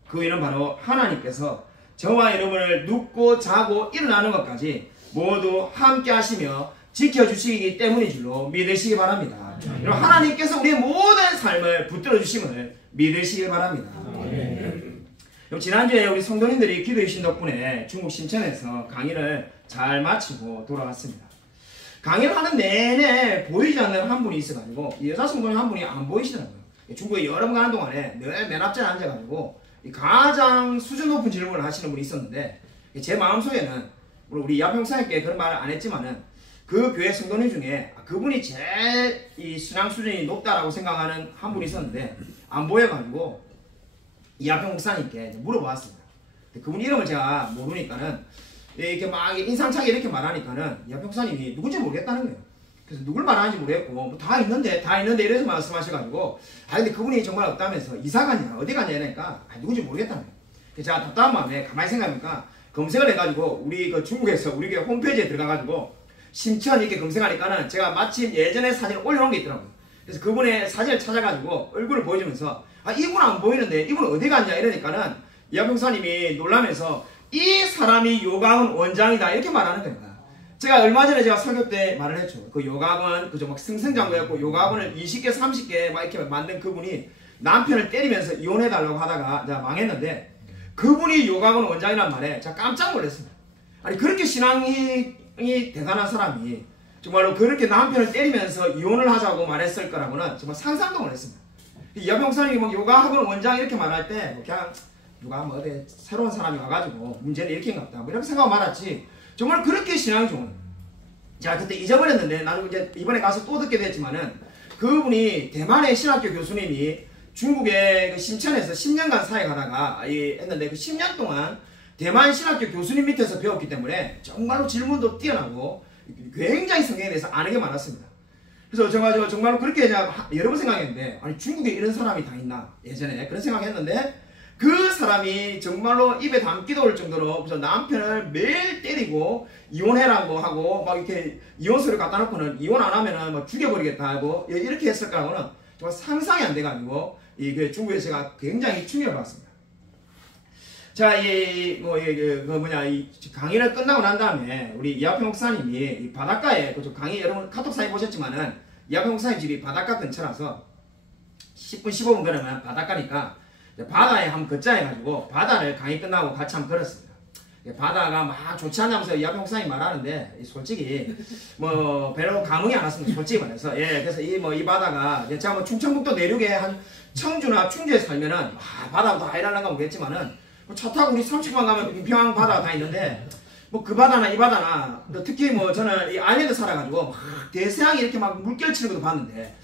그 이유는 바로 하나님께서 저와 여러분을 눕고 자고 일어나는 것까지 모두 함께 하시며 지켜주시기 때문인 줄로 믿으시기 바랍니다. 여러분, 하나님께서 우리의 모든 삶을 붙들어 주심을 믿으시기 바랍니다. 그럼 지난주에 우리 성도님들이 기도해 주신 덕분에 중국 신천에서 강의를 잘 마치고 돌아왔습니다. 강의를 하는 내내 보이지 않는 한 분이 있어가지고 이 여자 성도님 한 분이 안 보이시더라고요. 중국에 여러 번 가는 동안에 늘 맨 앞자리에 앉아가지고 가장 수준 높은 질문을 하시는 분이 있었는데, 제 마음속에는 우리 야평사님께 그런 말을 안 했지만은 그 교회 성도님 중에 그분이 제일 이 신앙 수준이 높다라고 생각하는 한 분이 있었는데 안 보여가지고 이 야평 목사님께 물어보았습니다. 그분 이름을 제가 모르니까는 이렇게 막 인상차게 이렇게 말하니까는 야평 목사님이 누군지 모르겠다는 거예요. 그래서 누굴 말하는지 모르겠고 뭐 다 있는데 이래서 말씀하셔가지고 근데 그분이 정말 없다면서 이사 가냐 어디 가냐 이러니까 누군지 모르겠다는 거예요. 그래서 제가 답답한 마음에 가만히 생각하니까 검색을 해가지고 우리 그 중국에서 우리 교회 홈페이지에 들어가가지고 심천 이렇게 검색하니까는 제가 마침 예전에 사진을 올려놓은 게 있더라고요. 그래서 그분의 사진을 찾아가지고 얼굴을 보여주면서 이분 안 보이는데 이분 어디 갔냐 이러니까는 야평사님이 놀라면서 이 사람이 요강원 원장이다 이렇게 말하는 겁니다. 제가 얼마 전에 제가 설교 때 말을 했죠. 그 요강원 그저 막 승승장구였고 요강원을 20개 30개 막 이렇게 만든 그분이 남편을 때리면서 이혼해달라고 하다가 제가 망했는데 그분이 요강원 원장이란 말에 제가 깜짝 놀랐습니다. 아니 그렇게 신앙이 대단한 사람이 정말로 그렇게 남편을 때리면서 이혼을 하자고 말했을 거라고는 정말 상상도 못했습니다. 여병사님이 뭐 요가학원 원장 이렇게 말할 때 그냥 누가 뭐 어디 새로운 사람이 와가지고 문제는 일으킨 것 같다 뭐 이렇게 생각하고 말았지 정말 그렇게 신앙이 좋은. 제가 그때 잊어버렸는데 나는 이제 이번에 가서 또 듣게 됐지만은 그분이 대만의 신학교 교수님이 중국의 그 심천에서 10년간 사역하다가 했는데 그 10년 동안 대만 신학교 교수님 밑에서 배웠기 때문에 정말로 질문도 뛰어나고 굉장히 성경에 대해서 아는 게 많았습니다. 그래서 정말로 그렇게 여러 번 생각했는데, 아니 중국에 이런 사람이 다 있나 예전에 그런 생각했는데, 그 사람이 정말로 입에 담기도 올 정도로 그래서 남편을 매일 때리고 이혼해라고 하고 막 이렇게 이혼서를 갖다 놓고는 이혼 안 하면은 뭐 죽여버리겠다 하고 이렇게 했을 거라고는 정말 상상이 안 돼가지고 이 중국에서 제가 굉장히 충격을 받았습니다. 자, 이 강의를 끝나고 난 다음에 우리 이하평 목사님이 이 바닷가에 강의 여러분 카톡사에 보셨지만은 이하평 목사님 집이 바닷가 근처라서 10분 15분 걸으면 바닷가니까 바다에 한번 걷자 해가지고 바다를 강의 끝나고 같이 한번 걸었습니다. 바다가 막 좋지 않냐면서 이하평 목사님이 말하는데 솔직히 뭐 별로 감흥이 안 왔습니다. 솔직히 말해서. 그래서 이 바다가 제가 뭐 충청북도 내륙에 한 청주나 충주에 살면은 바다도 아이랄란가 모르겠지만은 차 타고 우리 30분 가면 평양 바다가 다 있는데 뭐 그 바다나 이 바다나 특히 뭐 저는 이 아일랜드 살아가지고 막 대서양이 이렇게 막 물결 치는 것도 봤는데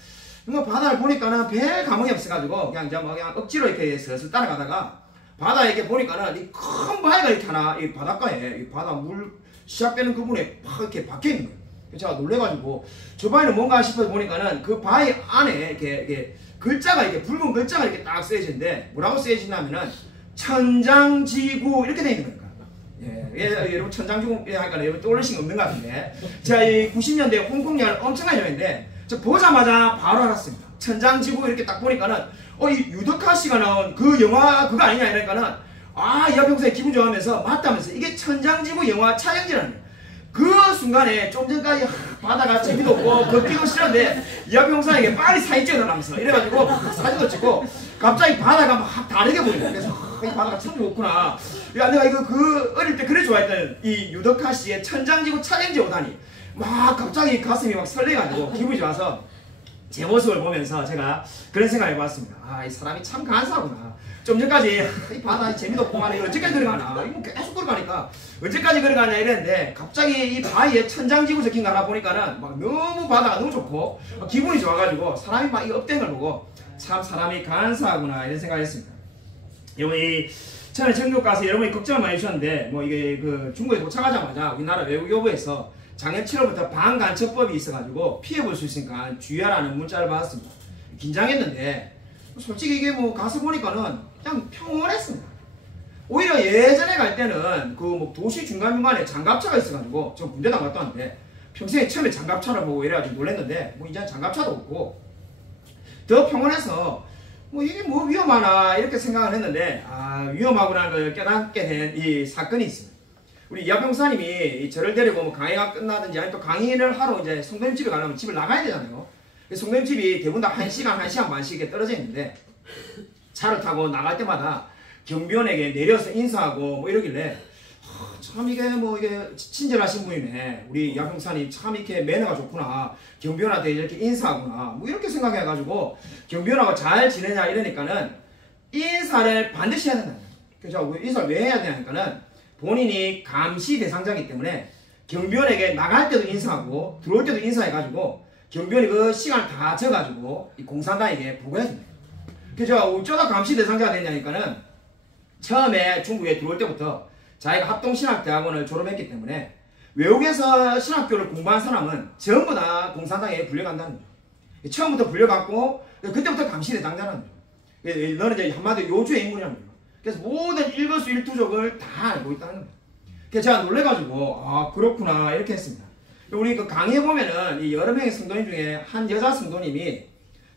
뭐 바다를 보니까는 별 감흥이 없어가지고 그냥 억지로 이렇게 슬슬 따라가다가 바다에 이렇게 보니까는 이 큰 바위가 이렇게 하나 이 바닷가에 이 바다 물 시작되는 부분에 팍 이렇게 박혀 있는 거예요. 제가 놀래가지고 저 바위는 뭔가 싶어서 보니까는 그 바위 안에 이렇게 글자가 이렇게 붉은 글자가 이렇게 딱 쓰여지는데 뭐라고 쓰여지냐면은 천장지구 이렇게 돼 있는 거예요. 여러분 천장지구 하니까 여러분 떠올리신 거 없는 것 같은데 제가 이 90년대 홍콩 영화를 엄청나게 좋아했는데 저 보자마자 바로 알았습니다. 천장지구 이렇게 딱 보니까는 이 유덕화 씨가 나온 그 영화 그거 아니냐 이러니까는 이하평 목사님 기분 좋아하면서 맞다면서 이게 천장지구 영화 촬영지라는 거예요. 그 순간에 좀 전까지 바다가 재미도 없고 걷기도 싫었는데 이하평 목사님에게 빨리 사진 찍어달라면서 이래가지고 사진도 찍고 갑자기 바다가 막 다르게 보이는 거예요. 그래서 이 바다가 참 좋구나. 야, 내가 이거 어릴 때 그래 좋아했던 이 유덕화 씨의 천장지구 촬영지 오다니 막 갑자기 가슴이 막 설레가지고 기분이 좋아서 제 모습을 보면서 제가 그런 생각을 해봤습니다. 이 사람이 참 간사하구나. 좀 전까지 이 바다에 재미도 없고 말이야 언제까지 걸어가나 이거 계속 걸어가니까 언제까지 걸어가냐 이랬는데 갑자기 이 바위에 천장지구 적힌 거 하나 보니까는 막 너무 바다가 너무 좋고 기분이 좋아가지고 사람이 막 이 업된 걸 보고 참 사람이 간사하구나 이런 생각을 했습니다. 저는 전국 가서 여러분이 걱정을 많이 해주셨는데 뭐 이게 중국에 도착하자마자 우리나라 외국여부에서 작년 7월부터 반간첩법이 있어가지고 피해볼 수 있으니까 주의하라는 문자를 받았습니다. 긴장했는데 솔직히 이게 뭐 가서 보니까는 그냥 평온했습니다. 오히려 예전에 갈 때는 뭐 도시 중간중간에 장갑차가 있어가지고 저 군대 나갔다 왔는데 평생에 처음에 장갑차를 보고 이래가지고 놀랐는데 뭐 이제는 장갑차도 없고 더 평온해서 뭐 이게 뭐 위험하나 이렇게 생각을 했는데 위험하구나는 걸 깨닫게 된 이 사건이 있습니다. 우리 이하평 목사님이 저를 데리고 뭐 강의가 끝나든지 아니면 또 강의를 하러 이제 성도님 집에 가려면 집을 나가야 되잖아요. 성도님 집이 대부분 다 1시간, 1시간 반씩 이렇게 떨어져 있는데 차를 타고 나갈 때마다 경비원에게 내려서 인사하고 뭐 이러길래 참 이게 친절하신 분이네. 우리 이하평 목사님 참 이렇게 매너가 좋구나. 경비원한테 이렇게 인사하구나. 뭐 이렇게 생각해가지고 경비원하고 잘 지내냐 이러니까는 인사를 반드시 해야 된다. 그래서 인사를 왜 해야 되냐니까는 본인이 감시 대상자이기 때문에 경비원에게 나갈 때도 인사하고 들어올 때도 인사해가지고 경비원이 그 시간을 다 져가지고 이 공산당에게 보고해야 됩니다. 그래서 어쩌다 감시 대상자가 됐냐니까는 처음에 중국에 들어올 때부터 자기가 합동신학대학원을 졸업했기 때문에 외국에서 신학교를 공부한 사람은 전부 다 공산당에 불려간다는 거예요. 처음부터 불려갔고 그때부터 감시 대상자라는 거예요. 너는 이제 한마디로 요주의 인물이라는 거예요. 그래서 모든 일거수일투족을 다 알고 있다는 거예요. 그래서 제가 놀래가지고 그렇구나 이렇게 했습니다. 우리 강의에 보면은 이 여러 명의 성도님 중에 한 여자 성도님이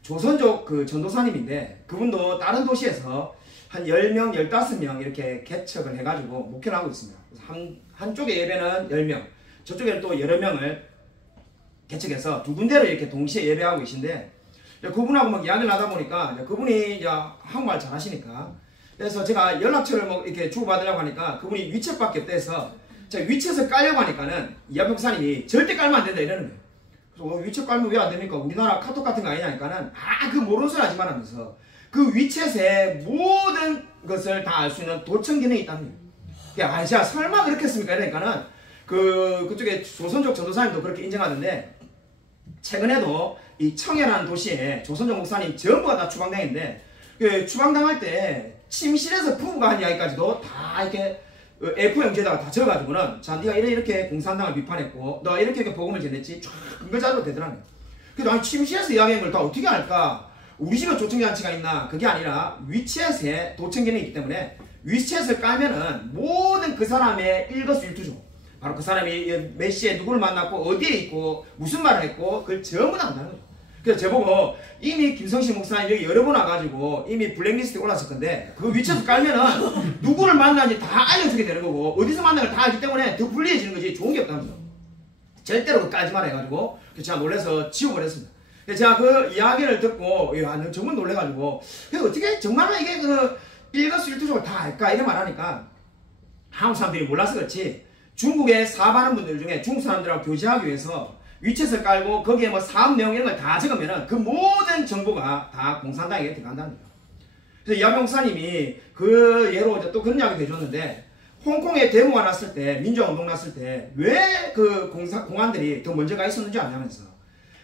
조선족 전도사님인데 그분도 다른 도시에서 한 10명, 15명 이렇게 개척을 해가지고 목회를 하고 있습니다. 한쪽에 예배는 10명, 저쪽에는 또 여러 명을 개척해서 두 군데로 이렇게 동시에 예배하고 계신데 그분하고 막 이야기를 하다 보니까 그분이 이제 한국말 잘 하시니까 그래서 제가 연락처를 뭐 이렇게 주고받으려고 하니까 그분이 위챗밖에 없다 해서 제가 위챗을 깔려고 하니까는 이하평 목사님이 절대 깔면 안 된다 이러는 거예요. 그래서 위챗 깔면 왜 안 됩니까? 우리나라 카톡 같은 거 아니냐니까는 그 모르는 소리 하지 말하면서 그 위챗에 모든 것을 다 알 수 있는 도청 기능이 있다는 거예요. 제가 설마 그렇게 했습니까? 이러니까는 그쪽에 조선족 전도사님도 그렇게 인정하는데 최근에도 이 청해라는 도시에 조선족 목사님 전부가 다 추방당했는데 추방당할 때 침실에서 부부가 한 이야기까지도 다 이렇게 A4 용지에다가 다 적어가지고는 자 네가 이렇게 공산당을 비판했고 너 이렇게 복음을 전했지 쫙 근거자료로 되더라는 거예요. 그래서 아니 침실에서 이야기하는 걸 다 어떻게 할까? 우리 집에 도청장치가 있나? 그게 아니라 위챗에 도청기능이 있기 때문에 위챗을 깔면은 모든 그 사람의 일거수일투족, 바로 그 사람이 몇 시에 누구를 만났고 어디에 있고 무슨 말을 했고 그걸 전부 다 안다는 거죠. 그래서 저보고 이미 김성식 목사님 여기 여러 번 와가지고 이미 블랙리스트에 올랐을 건데 그 위챗을 깔면은 누구를 만나는지 다 알려주게 되는 거고 어디서 만나는지 다 알기 때문에 더 불리해지는 거지 좋은 게 없다는 거죠. 절대로 그거 깔지 마라 해가지고 제가 놀라서 지워버렸습니다. 제가 그 이야기를 듣고 야, 정말 놀래가지고 어떻게 정말로 이게 그 일거수일투족을 다 알까 이런 말하니까 한국 사람들이 몰라서 그렇지 중국에 사업하는 분들 중에 중국 사람들하고 교제하기 위해서 위챗을 깔고 거기에 뭐 사업 내용 이런 걸 다 적으면은 그 모든 정보가 다 공산당에게 들어간다는 거예요. 그래서 이하병 목사님이 그 예로 또 그런 이야기도 해줬는데 홍콩에 데모가 났을 때 민주화운동 났을 때 왜 그 공안들이 더 먼저 가 있었는지 아냐면서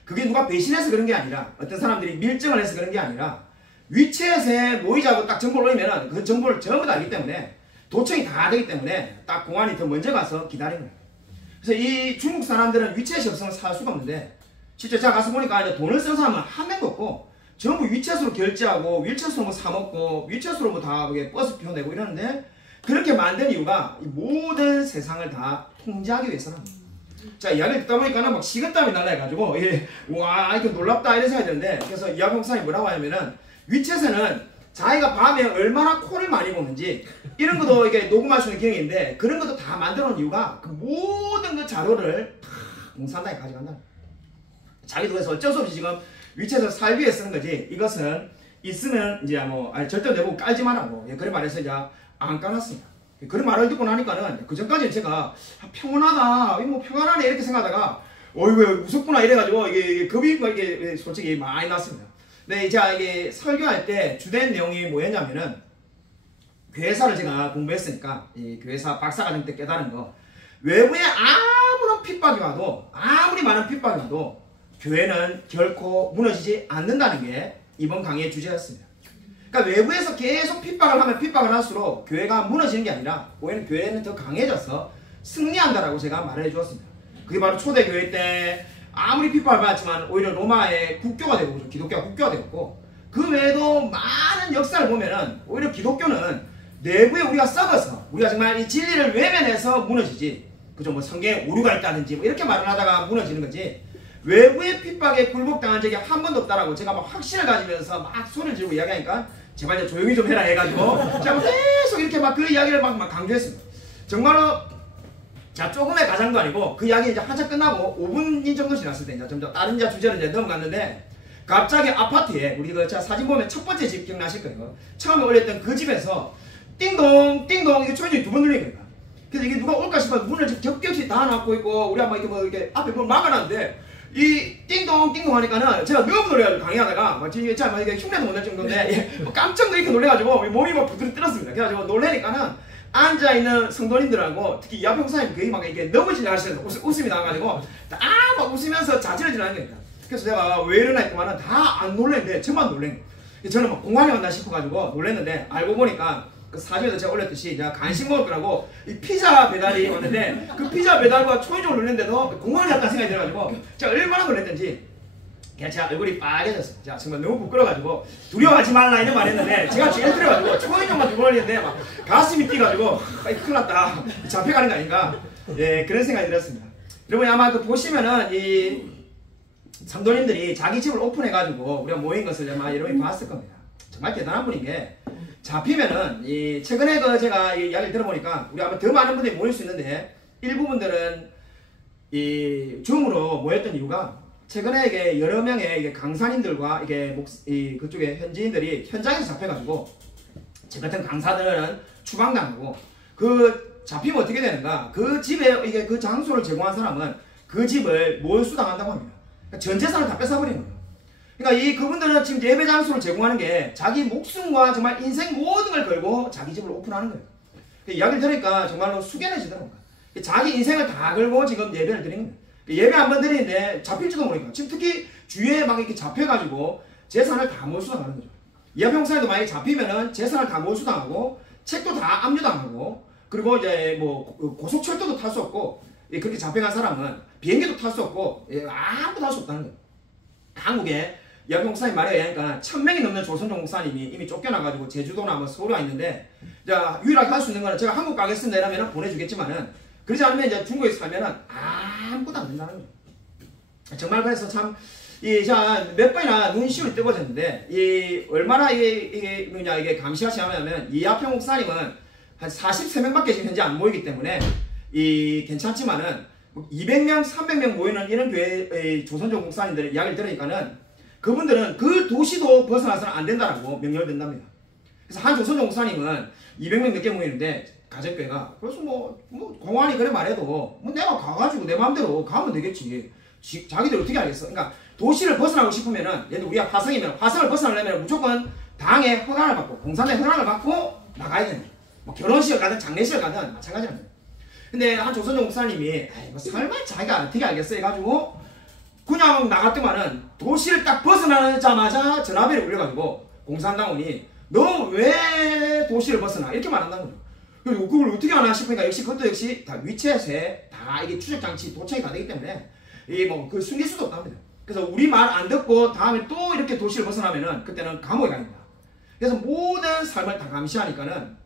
그게 누가 배신해서 그런 게 아니라 어떤 사람들이 밀정을 해서 그런 게 아니라 위챗에 모이자고 딱 정보를 올리면은 그 정보를 전부 다 알기 때문에 도청이 다 되기 때문에 딱 공안이 더 먼저 가서 기다리는 거예요. 그래서 이 중국 사람들은 위챗이 없으면 살 수가 없는데 실제 제가 가서 보니까 이제 돈을 쓴 사람은 한 명도 없고 전부 위챗으로 결제하고 위챗으로 뭐 사먹고 위챗으로 뭐 다 버스표 내고 이러는데 그렇게 만든 이유가 이 모든 세상을 다 통제하기 위해서는 자 이야기를 듣다 보니까는 막 식은땀이 날라 해가지고 와 이렇게 놀랍다 이런 생각이 드는데 그래서 이하병 목사님이 뭐라고 하냐면은 위챗에는 자기가 밤에 얼마나 코를 많이 보는지 이런 것도 이게 녹음할 수 있는 기능인데 그런 것도 다 만들어 놓은 이유가 그 모든 그 자료를 다 공산당에 가져간다. 자기도 그래서 어쩔 수 없이 지금 위챗을 살기 위해 쓰는 거지 이것은 있으면 이제 뭐 절대 내보고 깔지 말라고 그런 말해서 이제 안 깔았습니다. 그런 말을 듣고 나니까는 그 전까지는 제가 평온하다 뭐 평안하네 이렇게 생각하다가 어이구 무섭구나 이래가지고 이게 겁이 이게 솔직히 많이 났습니다. 네, 제가 이게 설교할 때 주된 내용이 뭐였냐면은 교회사를 제가 공부했으니까 이 교회사 박사과정 때 깨달은 거 외부에 아무런 핍박이 와도 아무리 많은 핍박이 와도 교회는 결코 무너지지 않는다는 게 이번 강의의 주제였습니다. 그러니까 외부에서 계속 핍박을 하면 핍박을 할수록 교회가 무너지는 게 아니라 오히려 교회는 더 강해져서 승리한다라고 제가 말해 주었습니다. 그게 바로 초대교회 때 아무리 핍박을 받았지만 오히려 로마의 국교가 되고 기독교가 국교가 되었고 그 외에도 많은 역사를 보면은 오히려 기독교는 내부에 우리가 썩어서 우리가 정말 이 진리를 외면해서 무너지지 그죠 뭐 성경에 오류가 있다든지 뭐 이렇게 말을 하다가 무너지는 거지 외부의 핍박에 굴복당한 적이 한 번도 없다라고 제가 막 확신을 가지면서 막 소리를 지르고 이야기하니까 제발 조용히 좀 해라 해가지고 제가 계속 이렇게 막 그 이야기를 막 강조했습니다. 정말로 자 조금의 가장도 아니고 그 이야기 이제 한참 끝나고 5분 정도 지났을 때 이제 점점 다른 주제로 이제 넘어갔는데 갑자기 아파트에 우리 그 제가 사진 보면 첫 번째 집 기억나실 거예요. 처음에 올렸던 그 집에서 띵동 띵동 이게 초인종이 두 번 눌린 거예요. 그래서 이게 누가 올까 싶어서 문을 겹겹이 다 닫고 있고 우리 한번 이렇게 뭐 이렇게 앞에 뭘 막아놨는데 이 띵동 띵동 하니까는 제가 너무 놀래가지고 강의하다가 막 이게 참 이게 흉내도 못 낼 정도인데 깜짝 이렇게 놀래가지고 몸이 막 부드러 뜨렸습니다. 그래가지고 놀래니까는 앉아있는 성도님들하고 특히 이하병 목사님 거의 막 이렇게 넘어지려 하시면서 웃음이 나와가지고 다 막 웃으면서 자지러지는 겁니다. 그래서 제가 왜 이러나 했더만은 다 안 놀랬는데 저만 놀란 거예요. 저는 막 공안이 왔나 싶어가지고 놀랬는데 알고 보니까 그 사진에도 제가 올렸듯이 제가 간식 먹을 거라고 이 피자 배달이 왔는데 그 피자 배달과 초인종을 눌렀는데도 공안이 왔다는 생각이 들어가지고 제가 얼마나 놀랬는지 그냥 제가 얼굴이 빨개졌어요. 제가 정말 너무 부끄러워가지고 두려워하지 말라 이런 말 했는데 제가 제일 두려워가지고 초인종만 두고 올리는데 막 가슴이 뛰가지고 큰일 났다 잡혀가는 거 아닌가 예 그런 생각이 들었습니다. 여러분 아마 그 보시면은 이 성도님들이 자기 집을 오픈해가지고 우리가 모인 것을 아마 여러분이 봤을 겁니다. 정말 대단한 분인 게 잡히면은 이 최근에 그 제가 이 이야기를 들어보니까 우리 아마 더 많은 분들이 모일 수 있는데 일부분들은 이 줌으로 모였던 이유가 최근에 이게 여러 명의 이게 강사님들과 이게 그쪽에 현지인들이 현장에서 잡혀가지고 제 같은 강사들은 추방당하고 그 잡히면 어떻게 되는가 그 집에 이게 그 장소를 제공한 사람은 그 집을 몰수당한다고 합니다. 그러니까 전 재산을 다 뺏어버리는 거예요. 그러니까 이 그분들은 지금 예배 장소를 제공하는 게 자기 목숨과 정말 인생 모든 걸 걸고 자기 집을 오픈하는 거예요. 이야기를 들으니까 정말로 숙연해지더라고요. 자기 인생을 다 걸고 지금 예배를 드리는 거예요. 예배 한 번 드리는데 잡힐지도 모르니까 지금 특히 주위에 막 이렇게 잡혀가지고 재산을 다 몰수당하는 거죠. 이하병 목사님도 만약에 잡히면은 재산을 다 몰수당하고 책도 다 압류당하고 그리고 이제 뭐 고속철도도 탈 수 없고 그렇게 잡혀간 사람은 비행기도 탈 수 없고 아무것도 할 수 없다는 거예요. 한국에 여기 목사님 말에 의하니까 1000명이 넘는 조선족 목사님이 이미 쫓겨나가지고 제주도나 뭐 서울에 와 있는데, 자, 유일하게 할 수 있는 거는 제가 한국 가겠습니다 이러면 보내주겠지만은, 그러지 않으면 이제 중국에 살면은 아무것도 안 된다는 거예요. 정말 그래서 참, 몇 번이나 눈시울이 뜨거워졌는데, 얼마나 이게 감시하시냐면, 이하평 목사님은 한 43명밖에 지금 현재 안 모이기 때문에, 괜찮지만은, 200명, 300명 모이는 이런 교회, 조선족 목사님들의 이야기를 들으니까는, 그분들은 그 도시도 벗어나서는 안 된다라고 명령된답니다. 그래서 한 조선족 목사님은 200명 넘게 모이는데, 가정교회가, 그래서 공안이 그래 말해도, 내가 가가지고 내 마음대로 가면 되겠지. 자기들 어떻게 알겠어? 그러니까 도시를 벗어나고 싶으면은, 예를 들어 우리가 화성이면 화성을 벗어나려면 무조건 당의 허가를 받고 공산당의 허가를 받고 나가야 되는 거예요. 뭐 결혼식을 가든 장례식을 가든 마찬가지랍니다. 근데 한 조선족 목사님이 설마 자기가 어떻게 알겠어 해가지고 그냥 나갔더만은 도시를 딱 벗어나자마자 전화벨이 울려가지고 공산당원이 너 왜 도시를 벗어나? 이렇게 말한다는 거예요. 그리고 그걸 어떻게 하나 싶으니까 역시 그것도 역시 다 위챗에 다 이게 추적 장치 도착이 다 되기 때문에 그 숨길 수도 없답니다. 그래서 우리 말 안 듣고 다음에 또 이렇게 도시를 벗어나면은 그때는 감옥에 갑니다. 그래서 모든 삶을 다 감시하니까는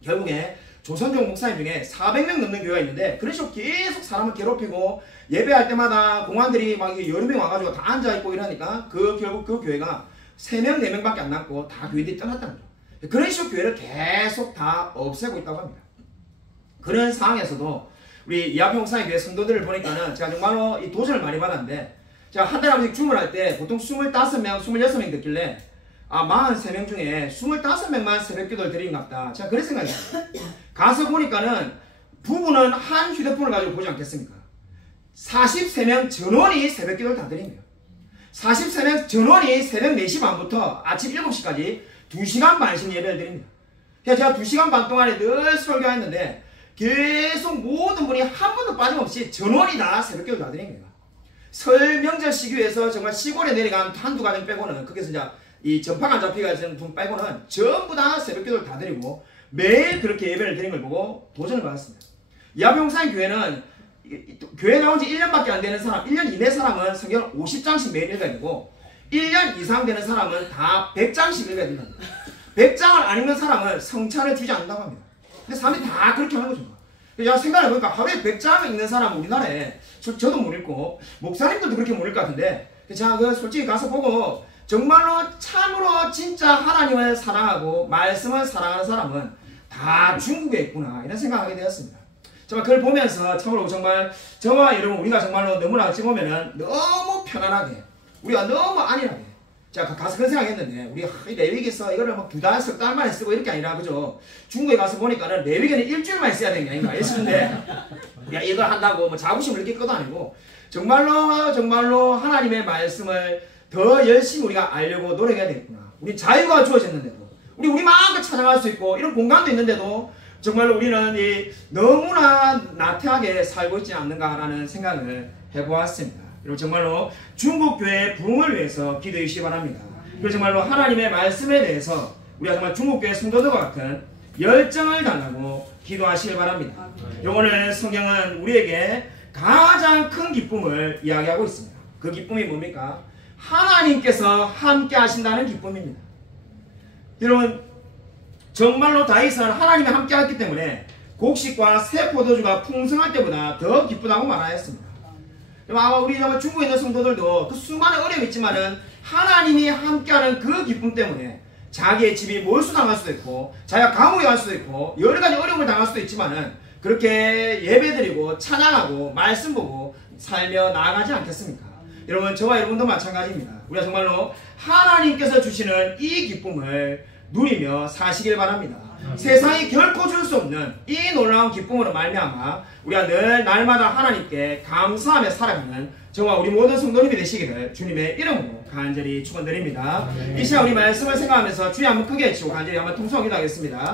결국에 조선족 목사님 중에 400명 넘는 교회가 있는데 그런 식으로 계속 사람을 괴롭히고 예배할 때마다 공안들이 막 여러 명 와가지고 다 앉아있고 이러니까 결국 그 교회가 3명, 4명밖에 안 남고 다 교회들이 떠났다는 거죠. 그런 식으로 교회를 계속 다 없애고 있다고 합니다. 그런 상황에서도 우리 이하평 목사님 교회 성도들을 보니까는 제가 정말로 이 도전을 많이 받았는데 제가 한 달에 한 번씩 주문할 때 보통 25명, 26명 듣길래 43명 중에 25명만 새벽기도를 드리는 것 같다. 제가 그런 생각이 들어요. 가서 보니까는 부부는 한 휴대폰을 가지고 보지 않겠습니까? 43명 전원이 새벽기도를 다 드립니다. 43명 전원이 새벽 4시 반부터 아침 7시까지 2시간 반씩 예배를 드립니다. 제가 2시간 반 동안에 늘 설교했는데 계속 모든 분이 한 번도 빠짐없이 전원이 다 새벽기도를 다 드린 거예요. 설 명절 시기에서 정말 시골에 내려간 한두 가정 빼고는 거기서 이제 이 전파가 안 잡히가 되는 분 빼고는 전부 다 새벽기도를 다 드리고 매일 그렇게 예배를 드린 걸 보고 도전을 받았습니다. 이하평 목사님 교회는 교회 나온 지 1년밖에 안 되는 사람, 1년 이내 사람은 성경을 50장씩 매일 읽어야 되고 1년 이상 되는 사람은 다 100장씩 읽어야 된다. 100장을 안 읽는 사람은 성찬을 주지 않는다고 합니다. 근데 사람들이 다 그렇게 하는 거죠. 제가 생각해보니까 하루에 100장을 읽는 사람은 우리나라에 저도 못 읽고 목사님들도 그렇게 못 읽을 것 같은데 제가 솔직히 가서 보고 정말로 참으로 진짜 하나님을 사랑하고 말씀을 사랑하는 사람은 다 중국에 있구나 이런 생각하게 되었습니다. 정말 그걸 보면서 참으로 정말 저와 여러분 우리가 정말로 너무나 어찌 보면은 너무 편안하게 우리가 너무 안일하게 제가 가서 그런 생각했는데 우리 레위기에서 이거를 막 2달, 석 달 만에 쓰고 이렇게 아니라 그죠? 중국에 가서 보니까는 레위기는 일주일만 써야 되는 게 아닌가 했는데 이걸 한다고 뭐 자부심을 느낄 것도 아니고 정말로 하나님의 말씀을 더 열심히 우리가 알려고 노력해야 되겠구나. 우리 자유가 주어졌는데도 우리 마음껏 찾아갈 수 있고 이런 공간도 있는데도 정말로 우리는 너무나 나태하게 살고 있지 않는가라는 생각을 해보았습니다. 그리고 정말로 중국교회의 부흥을 위해서 기도해 주시기 바랍니다. 그리고 정말로 하나님의 말씀에 대해서 우리가 정말 중국교회 성도들과 같은 열정을 달라고 기도하시길 바랍니다. 오늘 성경은 우리에게 가장 큰 기쁨을 이야기하고 있습니다. 그 기쁨이 뭡니까? 하나님께서 함께 하신다는 기쁨입니다. 여러분 정말로 다윗은 하나님이 함께 했기 때문에 곡식과 새 포도주가 풍성할 때보다 더 기쁘다고 말하였습니다. 아마 우리 정말 중국에 있는 성도들도 그 수많은 어려움이 있지만은 하나님이 함께하는 그 기쁨 때문에 자기의 집이 몰수당할 수도 있고 자기가 감옥에 갈 수도 있고 여러 가지 어려움을 당할 수도 있지만은 그렇게 예배드리고 찬양하고 말씀 보고 살며 나아가지 않겠습니까? 여러분 저와 여러분도 마찬가지입니다. 우리가 정말로 하나님께서 주시는 이 기쁨을 누리며 사시길 바랍니다. 세상이 결코 줄 수 없는 이 놀라운 기쁨으로 말미암아 우리가 늘 날마다 하나님께 감사하며 살아가는 저와 우리 모든 성도님이 되시기를 주님의 이름으로 간절히 축원드립니다. 이 시간 우리 말씀을 생각하면서 주여 한번 크게 외치고 간절히 한번 통성하기도 하겠습니다.